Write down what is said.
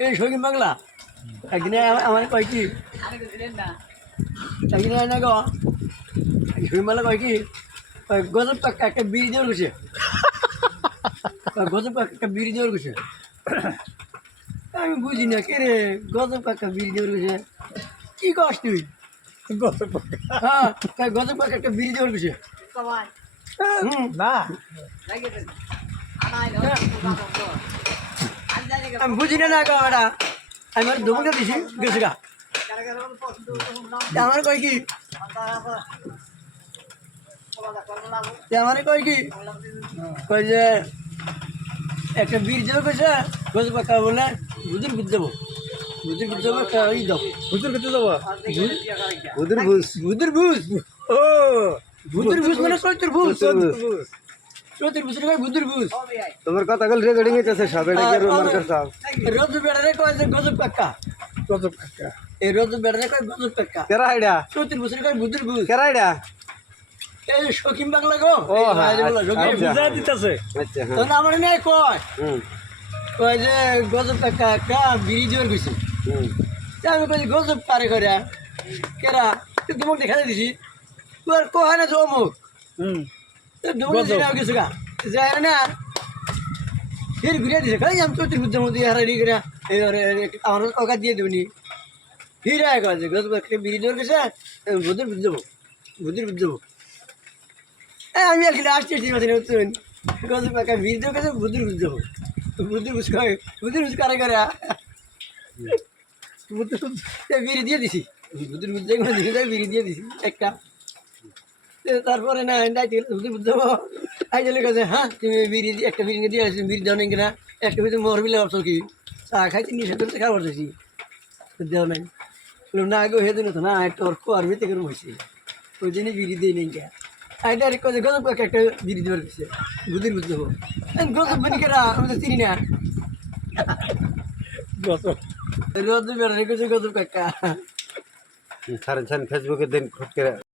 এই শৌখিন বাংলা একদিনে আমার কয় কি একদিনে না গো শৌখিন বাংলা কয় কি গজব কাকা একটা বিড়ি দেওয়ার গেছে গজব কাকা একটা বিড়ি দেওয়ার গেছে আমি বুঝি না কে রে গজব কাকা বিড়ি দেওয়ার গেছে কি কস তুই হ্যাঁ গজব কাকা একটা বিড়ি দেওয়ার গেছে না আমি বুঝি না গো এটা আমি আর ধমকে দিছি গেছে গা আমার কয় কি আমার কয় কি কয় যে একটা বীর দেবো কইছে গজ পাকা বলে বুঝির বুঝ দেবো বুঝির বুঝ দেবো একটা ই দাও হুজুর খেতে যাবো বুঝির বুঝ বুঝির বুঝ ও বুঝির বুঝ মানে চৈত্র বুঝ চৈত্র বুঝ রে বুঝির বুঝ তোমার কথা গল রেকর্ডিং হইতাছে সব এটা কি মার্কার সব রোজ বেড়ারে কয় যে গজ পাকা কত কাকা এই রোজ বেড়ারে কয় গজ পাকা কেরা আইডা চৈত্র বুঝ রে কয় বুঝির বুঝ কেরা আইডা এই শৌখিন বাংলা গো ও হ্যাঁ বুঝা দিতাছে আচ্ছা হ্যাঁ তখন আমার নেই কয় হুম কয় যে গজব কাকা একটা বিড়ি জোর গেছে আমি কই গজব পারে করে কেরা তুই তোমাকে দেখা দিছি তুই আর কোহায় না যে অমুক হুম ডুবলে যাও কিছু গা যায় না ফির ঘুরে দিছে খালি আমি চৌত্রিশ বুদ্ধের মধ্যে হারাই করে আমার কাকা দিয়ে দেবনি ফির আয় কয়েছে গজব একটা বিড়ি জোর গেছে বুদ্ধের বুঝ যাবো বুদ্ধির বুঝ যাবো আমি আর খেলে আসছি গজব কাকা বিড়ি জোর গেছে বুদ্ধির বুঝ যাবো বুদ্ধির বুঝ খাই বুদ্ধির বুঝ কারে করে বিড়ি দিয়ে দিছি বুদ্ধির বুঝ যাই দিছি বিড়ি দিয়ে দিছি একটা তারপরে না বুদ্ধি বুঝতে আই চলে গেছে হ্যাঁ তুমি বিড়ি একটা বিড়ি দিয়ে আসছি বিড়ি দেওয়া নেই কিনা একটা ভিতরে মরবিলে ভাবছো কি চা খাইতে নিয়ে সেটা তো খাবার দিয়েছি দেওয়া নাই না আগে হয়ে দিন তো না একটা ওর খোয়ার ভিতরে করে হয়েছে ওই জন্যই বিড়ি দিয়ে নেই কে আইটা কাছে গজব কাকা একটা বিড়ি দেওয়ার গেছে বুদ্ধির বুঝতে হবো গজব বানি কেনা আমি তো চিনি না রোদ বেড়া রেখেছে গজব কাকা ছাড়েন ফেসবুকে দিন খুব করে